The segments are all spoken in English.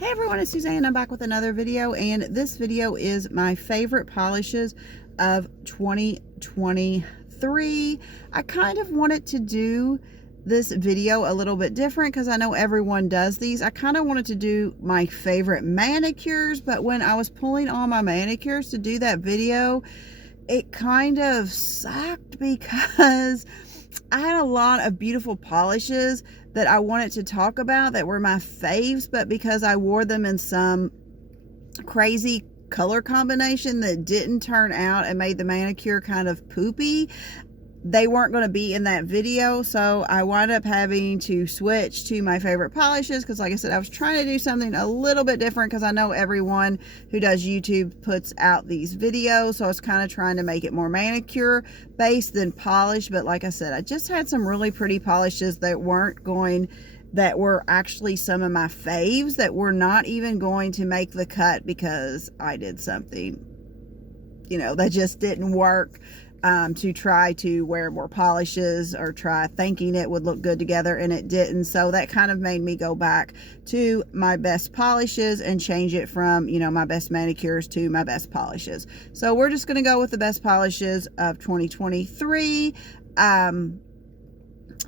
Hey everyone, it's Suzanne. I'm back with another video, and this video is my favorite polishes of 2023. I kind of wanted to do this video a little bit different because I know everyone does these. I kind of wanted to do my favorite manicures, but when I was pulling all my manicures to do that video, it kind of sucked because I had a lot of beautiful polishes that I wanted to talk about that were my faves, but because I wore them in some crazy color combination that didn't turn out and made the manicure kind of poopy, they weren't going to be in that video. So I wound up having to switch to my favorite polishes because, like I said, I was trying to do something a little bit different because I know everyone who does YouTube puts out these videos. So I was kind of trying to make it more manicure based than polish. But like I said, I just had some really pretty polishes that were actually some of my faves that were not even going to make the cut because I did something, that just didn't work. To try to wear more polishes or try thinking it would look good together, and it didn't. So that kind of made me go back to my best polishes and change it from, my best manicures to my best polishes. So we're just going to go with the best polishes of 2023. I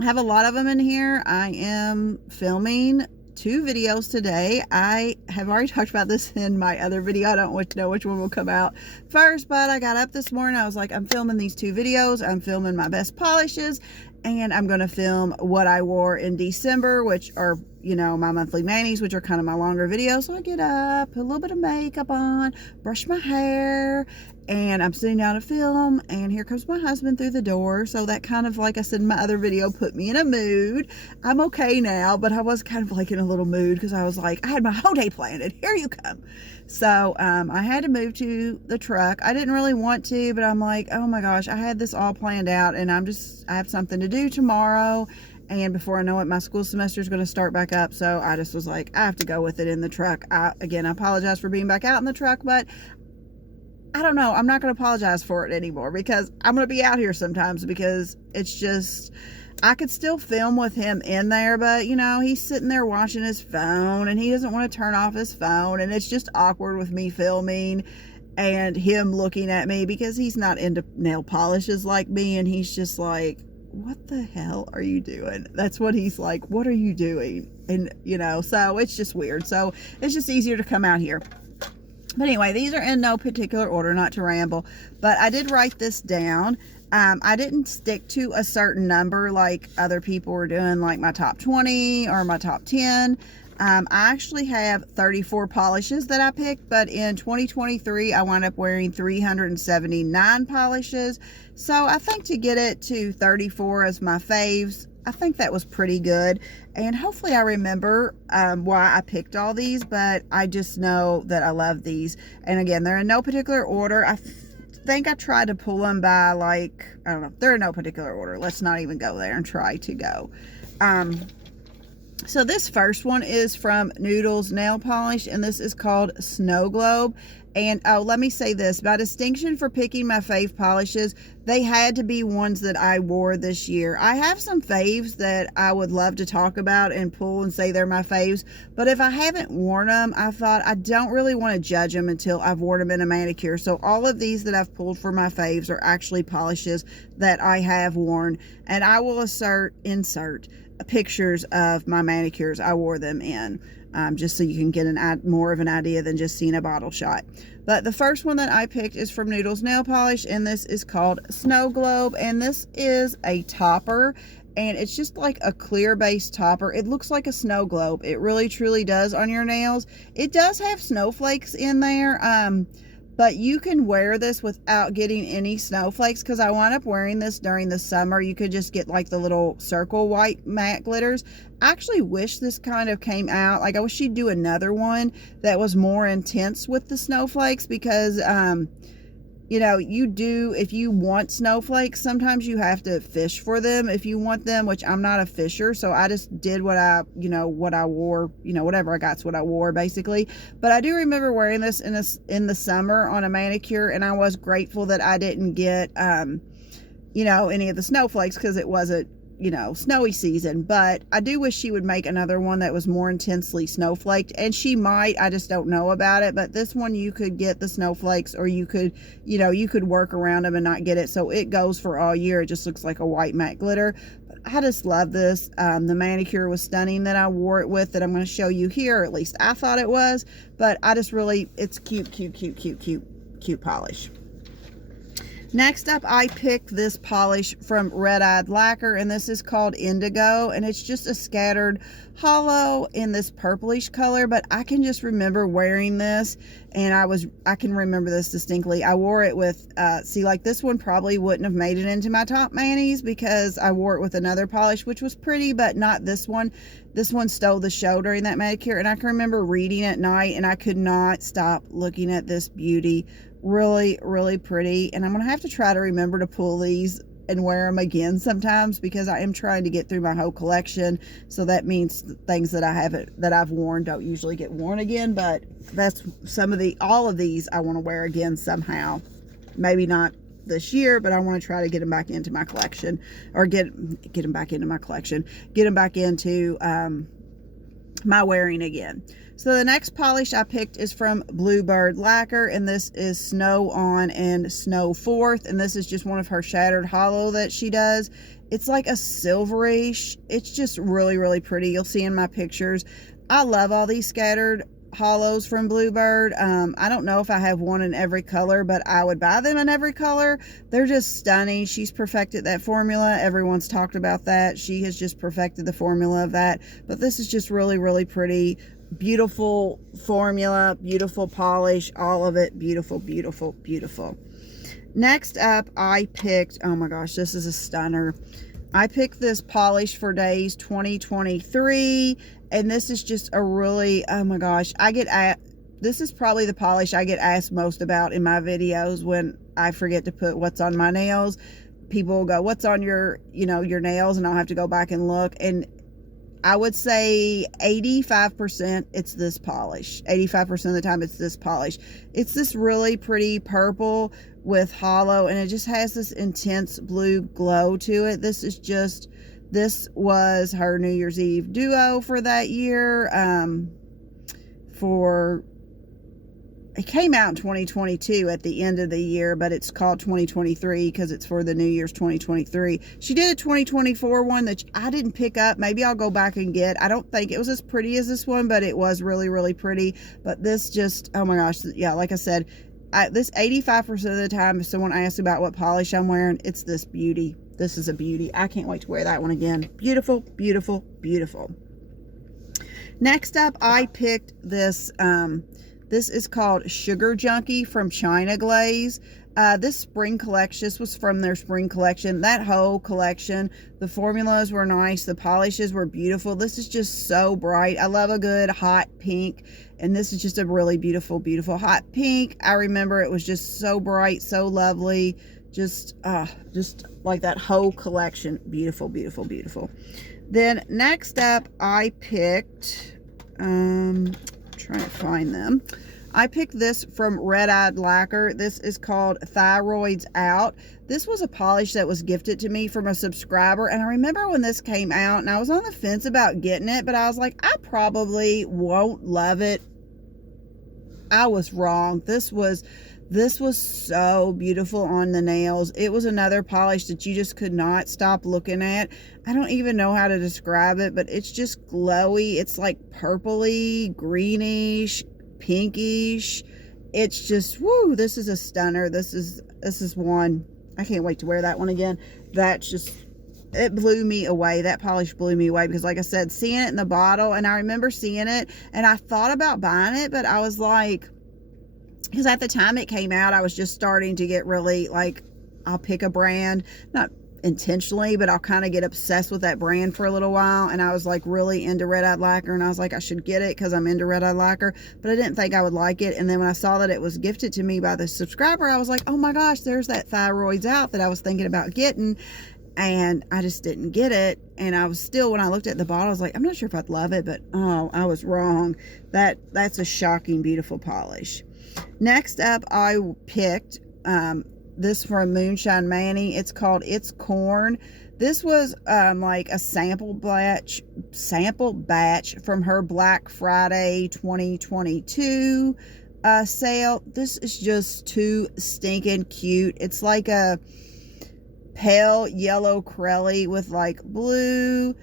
have a lot of them in here. I am filming 2 videos today. I have already talked about this in my other video. I don't know which one will come out first, but I got up this morning. I was like, I'm filming these 2 videos. I'm filming my best polishes, and I'm going to film what I wore in December, which are, my monthly manis, which are kind of my longer videos. So I get up, put a little bit of makeup on, brush my hair, and I'm sitting down to film, and here comes my husband through the door. So that kind of, like I said in my other video, put me in a mood. I'm okay now, but I was kind of like in a little mood because I was like, I had my whole day planned, and here you come. So I had to move to the truck. I didn't really want to, but I'm like, oh my gosh, I had this all planned out, and I have something to do tomorrow. And before I know it, my school semester is going to start back up. So I just was like, I have to go with it in the truck. Again, I apologize for being back out in the truck, but I don't know. I'm not going to apologize for it anymore because I'm going to be out here sometimes because it's just, I could still film with him in there, but he's sitting there watching his phone and he doesn't want to turn off his phone. And it's just awkward with me filming and him looking at me because he's not into nail polishes like me. And he's just like, what the hell are you doing? That's what he's like. What are you doing? And, so it's just weird. So it's just easier to come out here. But anyway, these are in no particular order, not to ramble, but I did write this down. I didn't stick to a certain number like other people were doing, like my top 20 or my top 10. I actually have 34 polishes that I picked, but in 2023, I wound up wearing 379 polishes. So I think to get it to 34 as my faves, I think that was pretty good. And hopefully I remember why I picked all these, but I just know that I love these. And again, they're in no particular order. I think I tried to pull them by I don't know. They're in no particular order. Let's not even go there and try to go. So this first one is from Noodles Nail Polish, and this is called Snow Globe. And let me say this, by distinction for picking my fave polishes, they had to be ones that I wore this year. I have some faves that I would love to talk about and pull and say they're my faves, but if I haven't worn them, I thought I don't really want to judge them until I've worn them in a manicure. So all of these that I've pulled for my faves are actually polishes that I have worn, and I will insert pictures of my manicures I wore them in, just so you can get more of an idea than just seeing a bottle shot. But the first one that I picked is from Noodles Nail Polish, and this is called Snow Globe, and this is a topper, and it's just like a clear base topper. It looks like a snow globe. It really truly does on your nails. It does have snowflakes in there, but you can wear this without getting any snowflakes, because I wound up wearing this during the summer. You could just get like the little circle white matte glitters. I actually wish this kind of came out. Like, I wish she'd do another one that was more intense with the snowflakes, because if you want snowflakes, sometimes you have to fish for them if you want them, which I'm not a fisher, so I just did what I wore, whatever I got's what I wore, basically. But I do remember wearing this in the summer on a manicure, and I was grateful that I didn't get, any of the snowflakes, because it wasn't you know, snowy season. But I do wish she would make another one that was more intensely snowflaked, and she might, I just don't know about it. But this one, you could get the snowflakes, or you could, you know, you could work around them and not get it, so it goes for all year. It just looks like a white matte glitter. But I just love this. The manicure was stunning that I wore it with, that I'm going to show you here, or at least I thought it was. But I just really, it's cute, cute, cute, cute, cute, cute polish. Next up, I picked this polish from Rede Lacquer, and this is called Indigo, and it's just a scattered hollow in this purplish color. But I can just remember wearing this, and I can remember this distinctly. I wore it with, see, like this one probably wouldn't have made it into my top manis because I wore it with another polish, which was pretty, but not this one. This one stole the show during that manicure, and I can remember reading at night, and I could not stop looking at this beauty. Really, really pretty. And I'm gonna have to try to remember to pull these and wear them again sometimes, because I am trying to get through my whole collection. So that means things that I've worn don't usually get worn again. But that's all of these I want to wear again somehow. Maybe not this year, but I want to try to get them back into my collection, or get them back into my collection, get them back into my wearing again. So the next polish I picked is from Bluebird Lacquer, and this is Snow On and Snow Forth, and this is just one of her shattered hollow that she does. It's like a silvery, it's just really, really pretty. You'll see in my pictures. I love all these scattered hollows from Bluebird. I don't know if I have one in every color, but I would buy them in every color. They're just stunning. She's perfected that formula. Everyone's talked about that. She has just perfected the formula of that. But this is just really, really pretty. Beautiful formula, beautiful polish, all of it beautiful, beautiful, beautiful. Next up, I picked, oh my gosh, this is a stunner. I picked this polish for Days 2023, and this is just a really, oh my gosh, this is probably the polish I get asked most about in my videos when I forget to put what's on my nails. People will go, what's on your, your nails? And I'll have to go back and look, and I would say 85% it's this polish. 85% of the time it's this polish. It's this really pretty purple with hollow, and it just has this intense blue glow to it. This was her New Year's Eve duo for that year. It came out in 2022 at the end of the year, but it's called 2023 because it's for the New Year's 2023. She did a 2024 one that I didn't pick up. Maybe I'll go back and get. I don't think it was as pretty as this one, but it was really, really pretty. But this just, oh my gosh, yeah, like I said, this 85% of the time, if someone asks about what polish I'm wearing, it's this beauty. This is a beauty. I can't wait to wear that one again. Beautiful, beautiful, beautiful. Next up, I picked this, this is called Sugar Junkie from China Glaze. This spring collection, this was from their spring collection. That whole collection, the formulas were nice. The polishes were beautiful. This is just so bright. I love a good hot pink. And this is just a really beautiful, beautiful hot pink. I remember it was just so bright, so lovely. Just like that whole collection. Beautiful, beautiful, beautiful. Then next up, I picked, trying to find them. I picked this from Rede Lacquer. This is called Thyroids Out. This was a polish that was gifted to me from a subscriber, and I remember when this came out, and I was on the fence about getting it, but I was like, I probably won't love it. I was wrong. This was so beautiful on the nails. It was another polish that you just could not stop looking at. I don't even know how to describe it, but it's just glowy. It's like purpley, greenish, pinkish. It's just, woo, this is a stunner. This is one. I can't wait to wear that one again. That's just, it blew me away. That polish blew me away because, like I said, seeing it in the bottle, and I remember seeing it, and I thought about buying it, but I was like, because at the time it came out, I was just starting to get really, like, I'll pick a brand, not intentionally, but I'll kind of get obsessed with that brand for a little while, and I was like really into Rede Lacquer, and I was like, I should get it because I'm into Rede Lacquer, but I didn't think I would like it. And then when I saw that it was gifted to me by the subscriber, I was like, oh my gosh, there's that Thyroids Out that I was thinking about getting, and I just didn't get it. And I was still, when I looked at the bottle, I was like, I'm not sure if I'd love it, but oh, I was wrong. That's a shocking, beautiful polish. Next up, I picked this from Moonshine Manny. It's called It's Corn. This was like a sample batch from her Black Friday 2022 sale. This is just too stinking cute. It's like a pale yellow Crelly with like blue,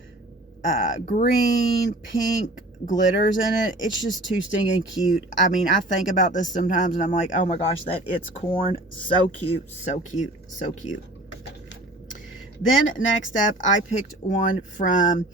green, pink glitters in it. It's just too stinking cute. I mean, I think about this sometimes and I'm like, oh my gosh, that It's Corn. So cute, so cute, so cute. Then next up, I picked one from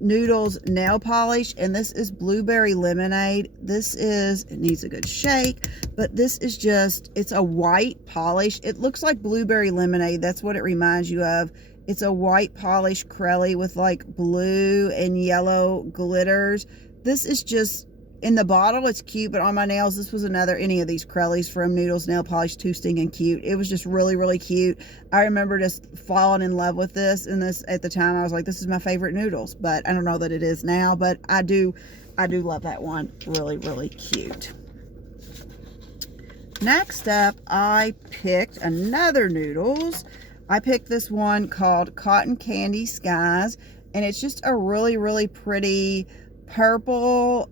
Noodles Nail Polish, and this is Blueberry Lemonade. It needs a good shake, but this is just, it's a white polish. It looks like Blueberry Lemonade. That's what it reminds you of. It's a white polish Crelly with like blue and yellow glitters. This is just, in the bottle it's cute, but on my nails, this was any of these Crellys from Noodles Nail Polish, too stinking cute. It was just really, really cute. I remember just falling in love with this, and this at the time I was like, this is my favorite Noodles, but I don't know that it is now, but I do love that one. Really, really cute. Next up, I picked another Noodles. I picked this one called Cotton Candy Skies, and it's just a really, really pretty purple,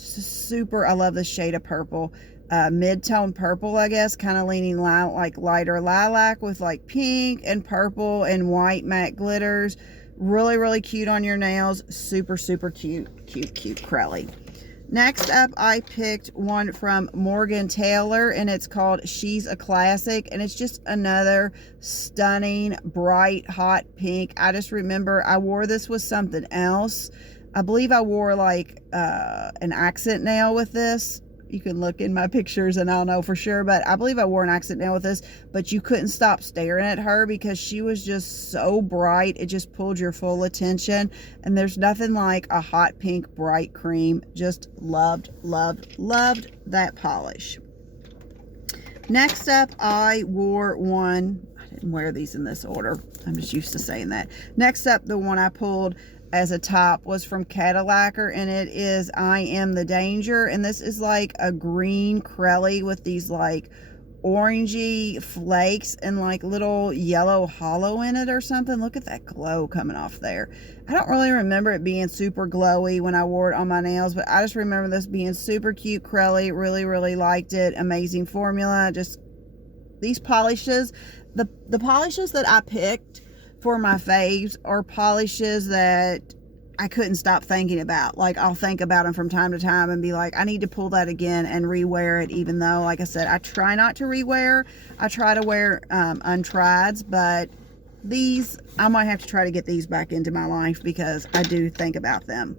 super, I love this shade of purple, mid-tone purple, I guess, kind of leaning like lighter lilac with like pink and purple and white matte glitters. Really, really cute on your nails. Super, super cute Crelly. Next up, I picked one from Morgan Taylor, and it's called She's a Classic, and it's just another stunning, bright, hot pink. I just remember I wore this with something else. I believe I wore like an accent nail with this. You can look in my pictures and I'll know for sure, but I believe I wore an accent nail with this, but you couldn't stop staring at her because she was just so bright. It just pulled your full attention, and there's nothing like a hot pink bright cream. Just loved that polish. Next up, I wore one. I didn't wear these in this order. I'm just used to saying that. Next up, the one I pulled as a top was from Rede Lacquer, and it is I Am the Danger, and this is like a green Crelly with these like orangey flakes and like little yellow hollow in it or something. Look at that glow coming off there. I don't really remember it being super glowy when I wore it on my nails, but I just remember this being super cute Crelly. Really liked it. Amazing formula. Just these polishes, the polishes that I picked for my faves are polishes that I couldn't stop thinking about. Like, I'll think about them from time to time and be like, I need to pull that again and rewear it, even though, like I said, I try not to rewear. I try to wear untrieds, but these, I might have to try to get these back into my life because I do think about them.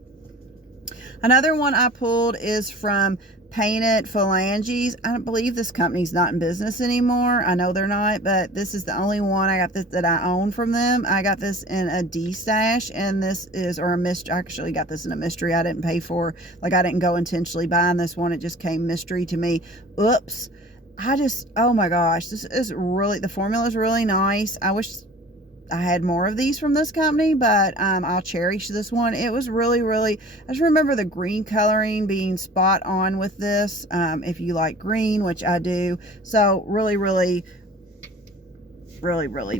Another one I pulled is from Painted Phalanges. I don't believe this company's not in business anymore. I know they're not, but this is the only one I got that I own from them. I got this in a D-stash, and this is, or a mystery. I actually got this in a mystery. I didn't pay for, like, I didn't go intentionally buying this one. It just came mystery to me. Oops. Oh my gosh, this is really, the formula is really nice. I wish I had more of these from this company, but I'll cherish this one. It was really, I just remember the green coloring being spot on with this, if you like green, which I do. So really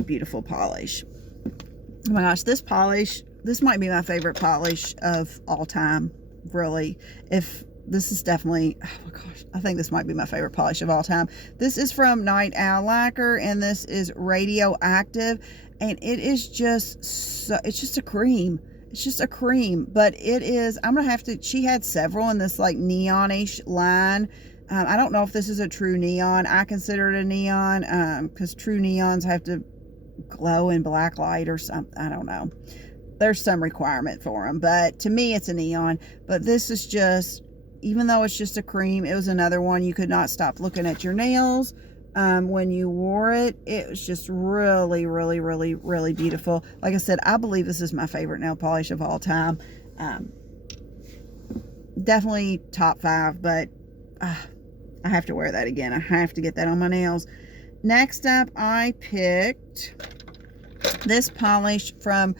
beautiful polish. Oh my gosh, this might be my favorite polish of all time, really. This is definitely, oh my gosh, I think this might be my favorite polish of all time. This is from Nail Lacquer, and this is Radioactive, and it is just so, it's just a cream. It's just a cream, but it is, she had several in this like neonish line. I don't know if this is a true neon. I consider it a neon, because true neons have to glow in black light or something. I don't know. There's some requirement for them, but to me it's a neon. But this is just, even though it's just a cream, it was another one you could not stop looking at your nails when you wore it. It was just really beautiful. Like I said, I believe this is my favorite nail polish of all time. Definitely top 5, but I have to wear that again. I have to get that on my nails. Next up, I picked this polish from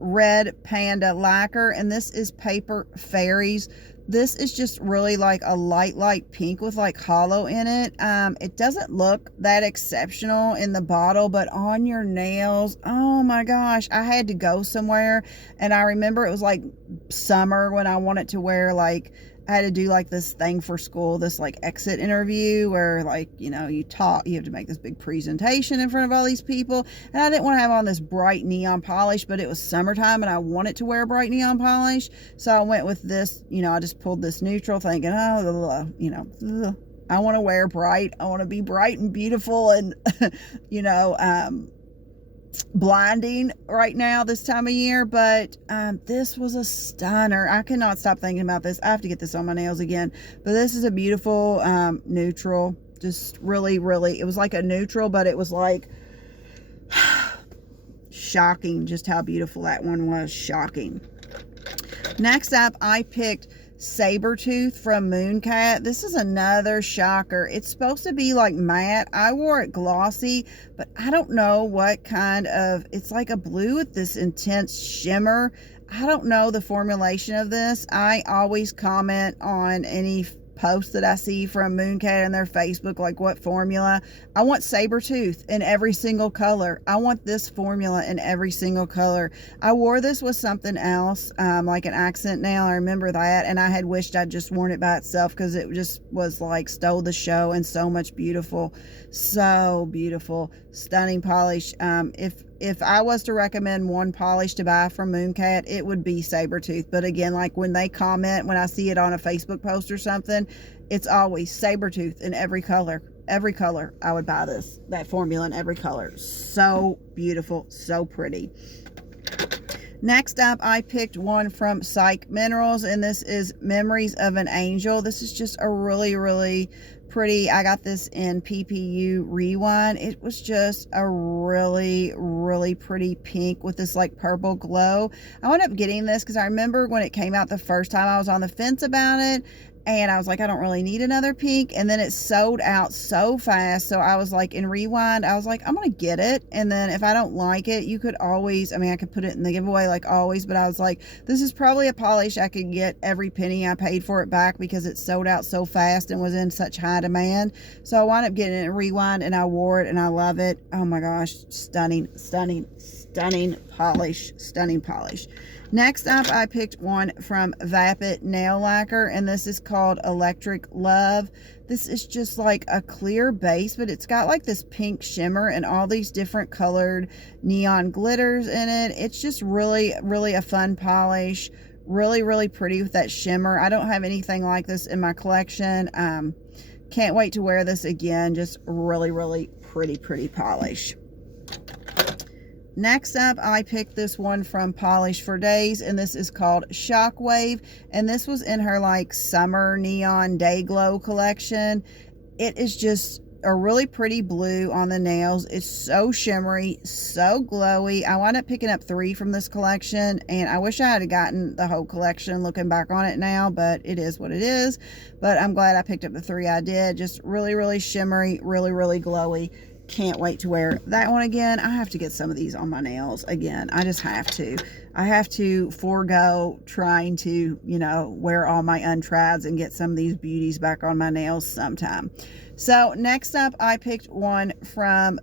Red Panda Lacquer, and this is Paper Fairies. This is just really like a light pink with like hollow in it. It doesn't look that exceptional in the bottle, but on your nails, oh my gosh, I had to go somewhere, and I remember it was like summer when I wanted to wear, like, I had to do like this thing for school, this like exit interview where, like, you know, you have to make this big presentation in front of all these people, and I didn't want to have on this bright neon polish, but it was summertime and I wanted to wear bright neon polish, so I went with this, you know, I just pulled this neutral thinking, oh, you know, I want to wear bright, I want to be bright and beautiful and you know, blinding right now this time of year. But this was a stunner. I cannot stop thinking about this. I have to get this on my nails again, but this is a beautiful neutral. Just really it was like a neutral, but it was like shocking just how beautiful that one was. Shocking. Next up, I picked Sabertooth from Mooncat. This is another shocker. It's supposed to be like matte. I wore it glossy, but I don't know what kind of, it's like a blue with this intense shimmer. I don't know the formulation of this. I always comment on any posts that I see from Mooncat and their Facebook, like, what formula. I want Sabertooth in every single color. I want this formula in every single color. I wore this with something else, like an accent nail. I remember that, and I had wished I'd just worn it by itself because it just was like stole the show and so much beautiful. So beautiful, stunning polish. If I was to recommend one polish to buy from Mooncat, it would be Sabertooth. But again, like when they comment, when I see it on a Facebook post or something, it's always Sabertooth in every color. Every color, I would buy that formula in every color. So beautiful, so pretty. Next up, I picked one from Psych Minerals, and this is Memories of an Angel. This is just a really pretty. I got this in PPU Rewind. It was just a really pretty pink with this like purple glow. I wound up getting this because I remember when it came out the first time, I was on the fence about it, and I was like, I don't really need another pink, and then it sold out so fast. So I was like, in Rewind, I was like, I'm gonna get it, and then if I don't like it, you could always, I mean, I could put it in the giveaway like always, but I was like, this is probably a polish I could get every penny I paid for it back because it sold out so fast and was in such high demand. So I wound up getting it in Rewind, and I wore it, and I love it. Oh my gosh, stunning polish, stunning polish. Next up, I picked one from Vapid Nail Lacquer, and this is called Electric Love. This is just like a clear base, but it's got like this pink shimmer and all these different colored neon glitters in it. It's just really a fun polish. Really pretty with that shimmer. I don't have anything like this in my collection. Can't wait to wear this again. Just really pretty polish. Next up, I picked this one from Polish for Days, and this is called Shockwave, and this was in her like summer neon Dayglow collection. It is just a really pretty blue on the nails. It's so shimmery, so glowy. I wound up picking up 3 from this collection, and I wish I had gotten the whole collection looking back on it now, but it is what it is. But I'm glad I picked up the 3 I did. Just really shimmery, really glowy. Can't wait to wear that one again. I have to get some of these on my nails again. I just have to. I have to forego trying to, you know, wear all my untrieds and get some of these beauties back on my nails sometime. So next up, I picked one from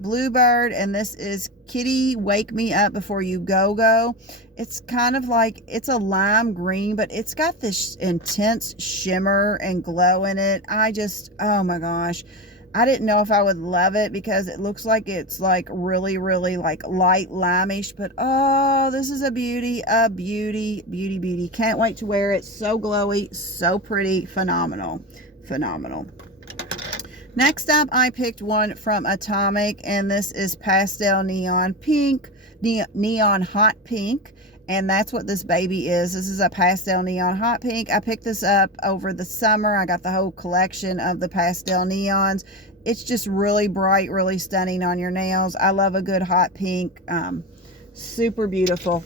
Bluebird, and this is Kitty Wake Me Up Before You Go. It's kind of like, it's a lime green, but it's got this intense shimmer and glow in it. I just, oh my gosh. I didn't know if I would love it because it looks like it's like really like light limeish, but oh, this is a beauty. Can't wait to wear it. So glowy, so pretty, phenomenal. Next up, I picked one from Atomic, and this is Pastel Neon Pink, Neon Hot Pink. And that's what this baby is. This is a pastel neon hot pink. I picked this up over the summer. I got the whole collection of the pastel neons. It's just really bright, really stunning on your nails. I love a good hot pink. Super beautiful.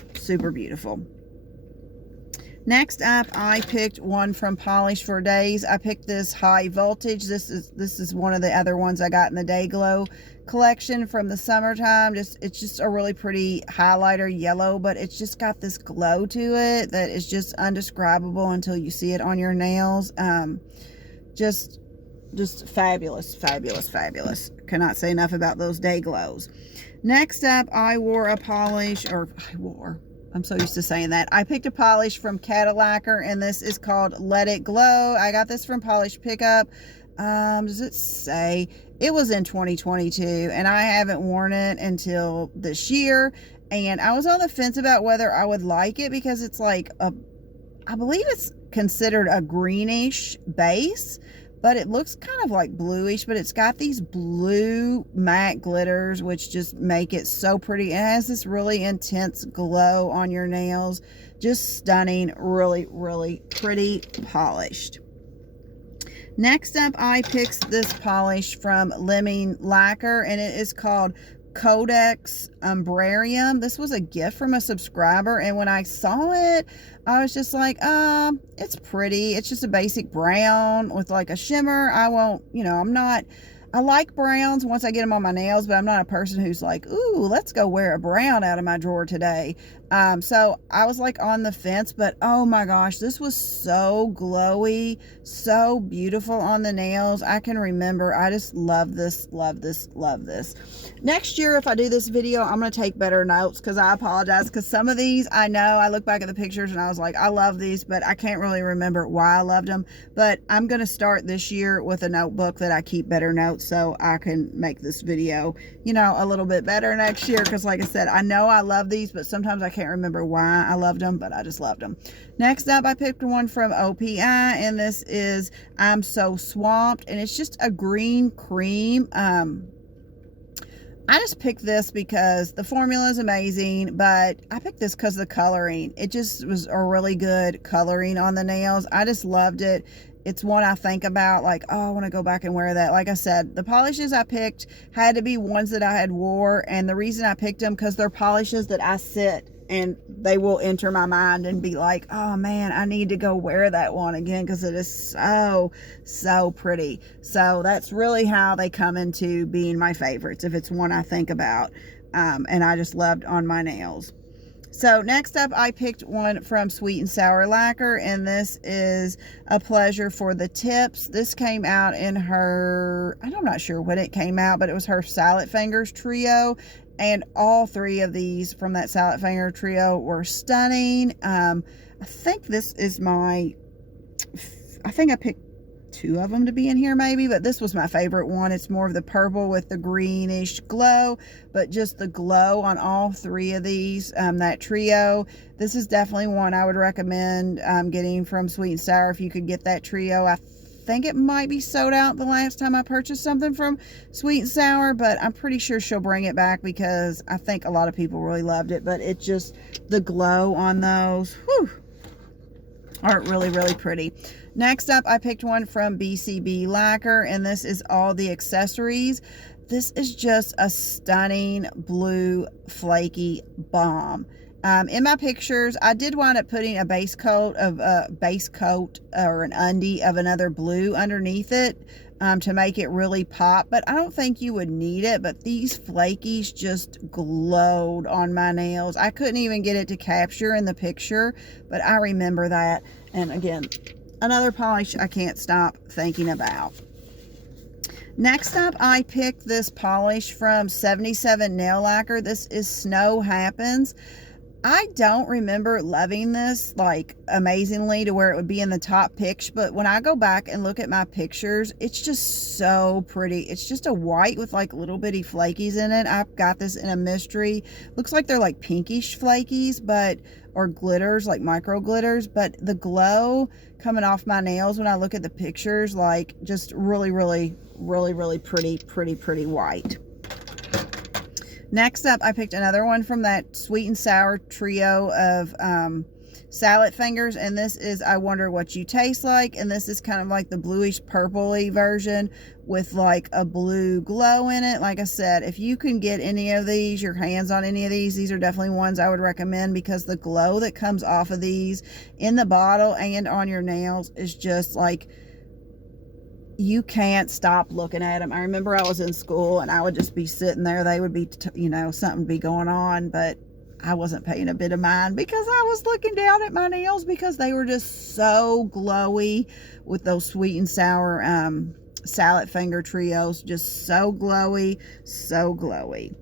Next up, I picked one from Polish for Days. I picked this high voltage. This is one of the other ones I got in the Dayglow collection from the summertime. It's just a really pretty highlighter yellow, but it's just got this glow to it that is just undescribable until you see it on your nails. Just fabulous, fabulous, fabulous. Cannot say enough about those Dayglows. Next up, I'm so used to saying that. I picked a polish from Rede Lacquer, and this is called Let It Glow. I got this from Polish Pickup. Does it say? It was in 2022, and I haven't worn it until this year. And I was on the fence about whether I would like it because it's like I believe it's considered a greenish base, but it looks kind of like bluish, but it's got these blue matte glitters, which just make it so pretty. It has this really intense glow on your nails. Just stunning, really, really pretty polished. Next up, I picked this polish from Monarch Lacquer, and it is called Codex Umbrarum. This was a gift from a subscriber, and when I saw it, I was just like, it's pretty. It's just a basic brown with like a shimmer. I like browns once I get them on my nails, but I'm not a person who's like, ooh, let's go wear a brown out of my drawer today. So I was like on the fence, but oh my gosh, this was so glowy, so beautiful on the nails. I can remember, I just love this, love this, love this. Next year, if I do this video, I'm going to take better notes because I apologize, because some of these, I know, I look back at the pictures and I was like, I love these, but I can't really remember why I loved them. But I'm going to start this year with a notebook that I keep better notes so I can make this video, a little bit better next year. Because like I said, I know I love these, but sometimes I can't remember why I loved them, but I just loved them. Next up, I picked one from OPI, and this is I'm So Swept, and it's just a green cream. I just picked this because the formula is amazing, but I picked this because of the coloring. It just was a really good coloring on the nails. I just loved it. It's one I think about, like, oh, I want to go back and wear that. Like I said, the polishes I picked had to be ones that I had wore, and the reason I picked them because they're polishes that I sit and they will enter my mind and be like, oh man, I need to go wear that one again because it is so, so pretty. So that's really how they come into being my favorites, if it's one I think about, and I just loved on my nails. So next up, I picked one from Sweet and Sour Lacquer, and this is a pleasure for the tips. This came out in her, I'm not sure when it came out, but it was her Salad Fingers trio, and all three of these from that Salad Finger trio were stunning. I think this is I think I picked two of them to be in here maybe, but this was my favorite one. It's more of the purple with the greenish glow, but just the glow on all three of these, that trio. This is definitely one I would recommend getting from Sweet and Sour if you could get that trio. I think it might be sold out the last time I purchased something from Sweet and Sour, but I'm pretty sure she'll bring it back because I think a lot of people really loved it. But it just, the glow on those, whew, are really, really pretty. Next up, I picked one from BCB Lacquer, and this is all the accessories. This is just a stunning blue flaky bomb. In my pictures, I did wind up putting a base coat or an undie of another blue underneath it to make it really pop, but I don't think you would need it. But these flakies just glowed on my nails. I couldn't even get it to capture in the picture, but I remember that. And again, another polish I can't stop thinking about. Next up, I picked this polish from 77 Nail Lacquer. This is Snow Happens. I don't remember loving this like amazingly to where it would be in the top picks, but when I go back and look at my pictures, it's just so pretty. It's just a white with like little bitty flakies in it. I've got this in a mystery. Looks like they're like pinkish flakies, or glitters, like micro glitters, but the glow coming off my nails when I look at the pictures, like just really, really, really, really pretty white. Next up, I picked another one from that Sweet and Sour trio of salad fingers, and this is I Wonder What You Taste Like, and this is kind of like the bluish purpley version with like a blue glow in it. Like I said, if you can get any of these, your hands on any of these are definitely ones I would recommend, because the glow that comes off of these in the bottle and on your nails is just like, you can't stop looking at them. I remember I was in school and I would just be sitting there. They would be, you know, something be going on, but I wasn't paying a bit of mind because I was looking down at my nails because they were just so glowy with those sweet and sour salad finger trios. Just so glowy, so glowy.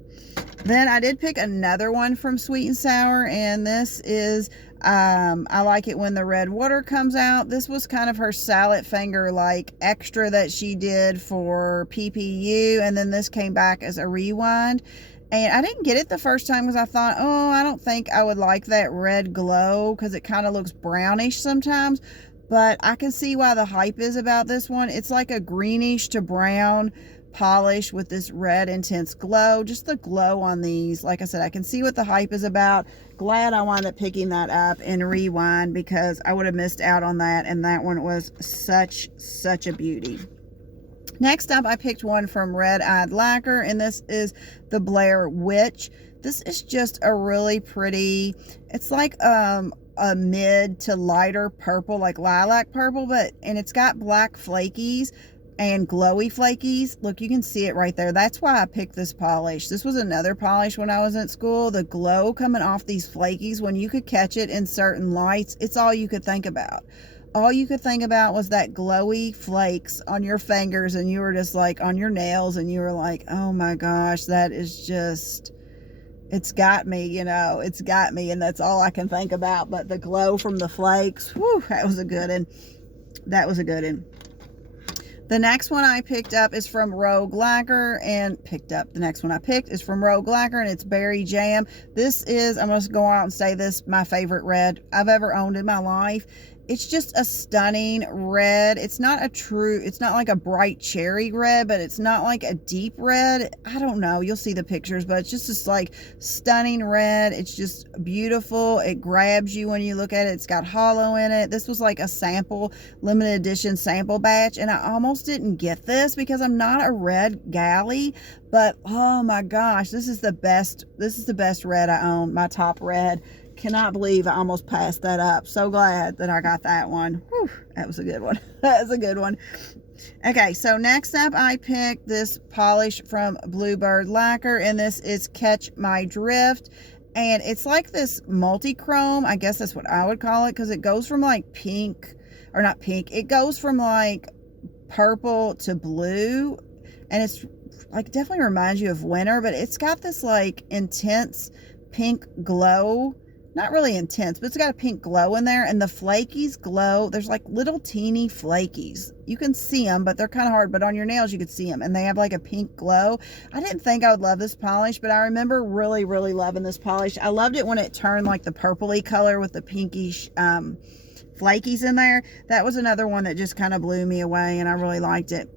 Then I did pick another one from Sweet and Sour, and this is I Like It When the Red Water Comes Out. This was kind of her salad finger like extra that she did for PPU, and then this came back as a rewind. And I didn't get it the first time because I thought, oh, I don't think I would like that red glow because it kind of looks brownish sometimes. But I can see why the hype is about this one. It's like a greenish to brown polish with this red intense glow. Just the glow on these, like I said, I can see what the hype is about. Glad I wound up picking that up in rewind because I would have missed out on that, and that one was such a beauty. Next up, I picked one from Rede Lacquer, and this is the Blair Witch. This is just a really pretty, it's like a mid to lighter purple, like lilac purple, and it's got black flakies and glowy flakies. Look, you can see it right there. That's why I picked this polish. This was another polish when I was at school. The glow coming off these flakies, when you could catch it in certain lights, it's all you could think about. All you could think about was that glowy flakes on your fingers, and you were just like on your nails, and you were like, oh my gosh, that is just, it's got me, you know, it's got me, and that's all I can think about. But the glow from the flakes, whew, that was a good one. That was a good one. The next one I picked up is from Rede Lacquer, and the next one I picked is from Rede Lacquer, and it's Berry Jam. This is, I'm going to go out and say this, my favorite red I've ever owned in my life. It's just a stunning red. It's not like a bright cherry red, but it's not like a deep red. I don't know. You'll see the pictures, but it's just this like stunning red. It's just beautiful. It grabs you when you look at it. It's got hollow in it. This was like a sample, limited edition sample batch, and I almost didn't get this because I'm not a red galley, but oh my gosh, this is the best red I own, my top red. Cannot believe I almost passed that up. So glad that I got that one. Whew, that was a good one. That was a good one. Okay, so next up I picked this polish from Bluebird Lacquer, and this is Catch My Drift. And it's like this multi-chrome, I guess that's what I would call it, because it goes from like pink, or not pink, it goes from like purple to blue, and it's like definitely reminds you of winter, but it's got this like intense pink glow. Not really intense, but it's got a pink glow in there, and the flakies glow. There's like little teeny flakies. You can see them, but they're kind of hard, but on your nails you could see them, and they have like a pink glow. I didn't think I would love this polish, but I remember really loving this polish. I loved it when it turned like the purpley color with the pinkish flakies in there. That was another one that just kind of blew me away, and I really liked it.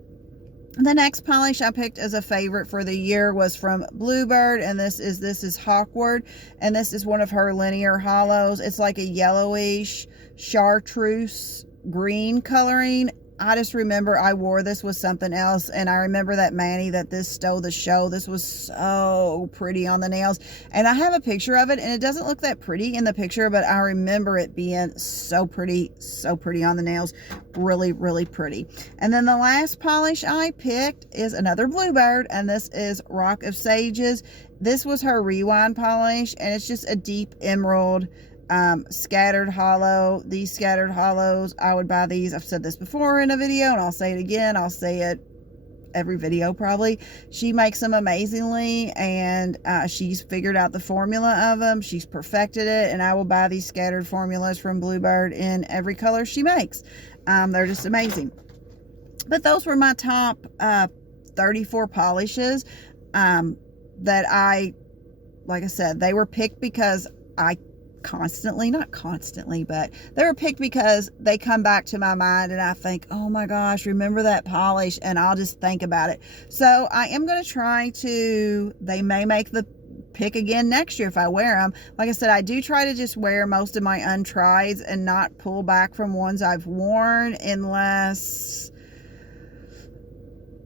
The next polish I picked as a favorite for the year was from Bluebird, and this is Hawkward, and this is one of her linear hollows. It's like a yellowish chartreuse green coloring. I just remember I wore this with something else, and I remember that Manny that this stole the show. This was so pretty on the nails, and I have a picture of it, and it doesn't look that pretty in the picture, but I remember it being so pretty on the nails. Really pretty. And then the last polish I picked is another Bluebird, and this is Rock of Sages. This was her rewind polish, and it's just a deep emerald scattered hollow. These scattered hollows, I would buy these. I've said this before in a video, and I'll say it again. I'll say it every video probably. She makes them amazingly, and she's figured out the formula of them. She's perfected it, and I will buy these scattered formulas from Bluebird in every color she makes. They're just amazing. But those were my top 34 polishes that like I said, they were picked because not constantly, but they were picked because they come back to my mind, and I think, oh my gosh, remember that polish, and I'll just think about it. So I am going to try to, they may make the pick again next year if I wear them. Like I said, I do try to just wear most of my untrieds and not pull back from ones I've worn, unless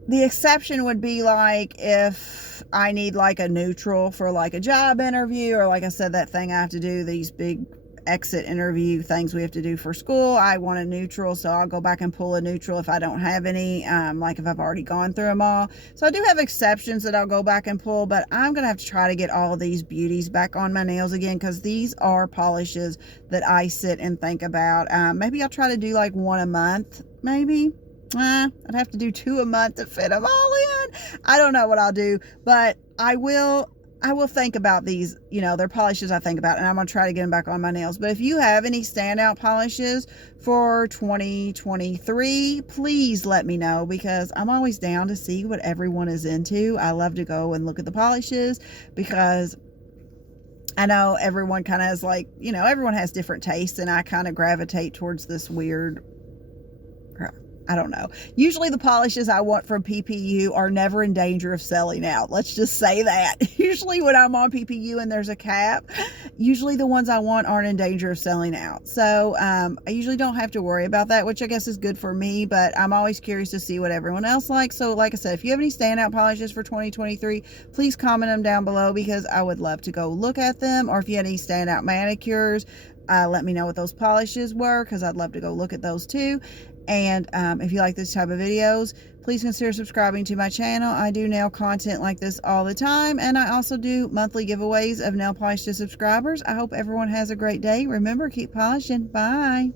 the exception would be like if I need like a neutral for like a job interview, or like I said, that thing I have to do, these big exit interview things we have to do for school. I want a neutral, so I'll go back and pull a neutral if I don't have any, like if I've already gone through them all. So I do have exceptions that I'll go back and pull, but I'm gonna have to try to get all of these beauties back on my nails again, because these are polishes that I sit and think about. Maybe I'll try to do like one a month, maybe. I'd have to do 2 a month to fit them all in. I don't know what I'll do, but I will think about these. You know, they're polishes I think about, and I'm going to try to get them back on my nails. But if you have any standout polishes for 2023, please let me know, because I'm always down to see what everyone is into. I love to go and look at the polishes, because I know everyone kind of is like, you know, everyone has different tastes, and I kind of gravitate towards this weird, I don't know. Usually the polishes I want from PPU are never in danger of selling out. Let's just say that. Usually when I'm on PPU and there's a cap, usually the ones I want aren't in danger of selling out. So I usually don't have to worry about that, which I guess is good for me, but I'm always curious to see what everyone else likes. So like I said, if you have any standout polishes for 2023, please comment them down below, because I would love to go look at them. Or if you had any standout manicures, let me know what those polishes were, because I'd love to go look at those too. And if you like this type of videos, please consider subscribing to my channel. I do nail content like this all the time, and I also do monthly giveaways of nail polish to subscribers. I hope everyone has a great day. Remember, keep polishing. Bye.